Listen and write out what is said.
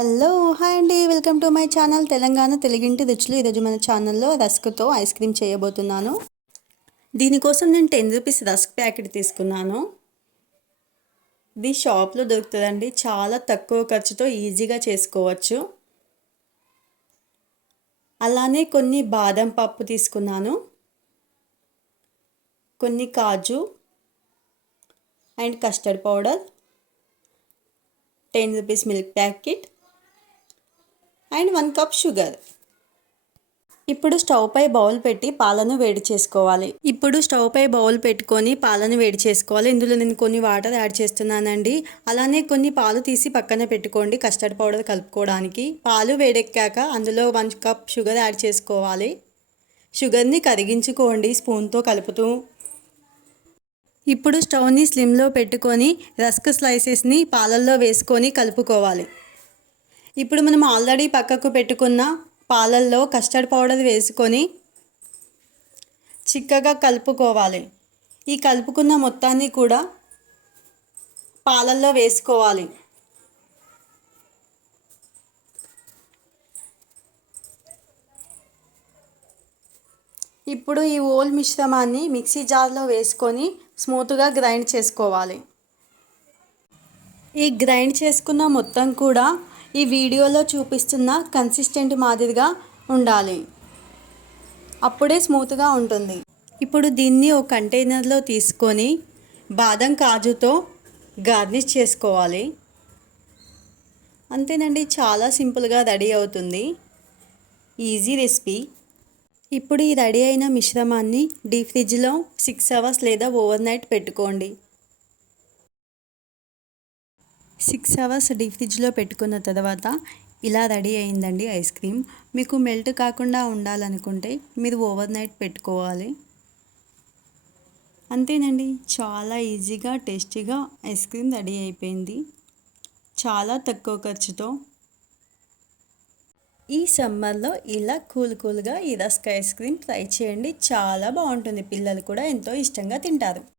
Hello hi అండి, welcome to my channel Telangana తెలుగింటి రుచులు. ఈరోజు మన ఛానల్లో రస్క్తో ఐస్ క్రీమ్ చేయబోతున్నాను. దీనికోసం నేను 10 రూపీస్ రస్క్ ప్యాకెట్ తీసుకున్నాను. ఇది షాప్లో దొరుకుతుందండి. చాలా తక్కువ ఖర్చుతో ఈజీగా చేసుకోవచ్చు. అలానే కొన్ని బాదం పప్పు తీసుకున్నాను, కొన్ని కాజు and custard powder, 10 rupees milk packet and 1 cup sugar. ఇప్పుడు స్టవ్ పై బౌల్ పెట్టి పాలను వేడి చేసుకోవాలి. ఇందులో నేను కొన్ని వాటర్ యాడ్ చేస్తున్నానండి. అలానే కొన్ని పాలు తీసి పక్కన పెట్టుకోండి కస్టర్డ్ పౌడర్ కలుపుకోవడానికి. పాలు వేడెక్కాక అందులో 1 కప్ షుగర్ యాడ్ చేసుకోవాలి. షుగర్ని కరిగించుకోండి స్పూన్తో కలుపుతూ. ఇప్పుడు స్టవ్ని స్లిమ్లో పెట్టుకొని రస్క్ స్లైసెస్ని పాలల్లో వేసుకొని కలుపుకోవాలి. ఇప్పుడు మనం ఆల్రెడీ పక్కకు పెట్టుకున్న పాలల్లో కస్టర్డ్ పౌడర్ వేసుకొని చిక్కగా కలుపుకోవాలి. ఈ కలుపుకున్న మొత్తాన్ని కూడా పాలల్లో వేసుకోవాలి. ఇప్పుడు ఈ ఓల్ మిశ్రమాన్ని మిక్సీ జార్లో వేసుకొని స్మూత్గా గ్రైండ్ చేసుకోవాలి. ఈ గ్రైండ్ చేసుకున్న మొత్తం కూడా ఈ వీడియోలో చూపిస్తున్న కన్సిస్టెంట్ మాదిరిగా ఉండాలి. అప్పుడే స్మూత్గా ఉంటుంది. ఇప్పుడు దీన్ని ఒక కంటైనర్లో తీసుకొని బాదం కాజుతో గార్నిష్ చేసుకోవాలి. అంతేనండి, చాలా సింపుల్గా రెడీ అవుతుంది. Easy recipe. ఇప్పుడు ఈ రెడీ అయిన మిశ్రమాన్ని డీప్ ఫ్రిడ్జ్లో 6 అవర్స్ లేదా ఓవర్ నైట్ పెట్టుకోండి. 6 అవర్స్ డీప్ ఫ్రిడ్జ్లో పెట్టుకున్న తర్వాత ఇలా రెడీ అయిందండి ఐస్ క్రీమ్. మీకు మెల్ట్ కాకుండా ఉండాలనుకుంటే మీరు ఓవర్ నైట్ పెట్టుకోవాలి. అంతేనండి, చాలా ఈజీగా టేస్టీగా ఐస్ క్రీమ్ రెడీ అయిపోయింది. చాలా తక్కువ ఖర్చుతో. ఈ సమ్మర్లో ఇలా కూల్గా ఈ రస్క్ ఐస్ క్రీమ్ ట్రై చేయండి. చాలా బాగుంటుంది. పిల్లలు కూడా ఎంతో ఇష్టంగా తింటారు.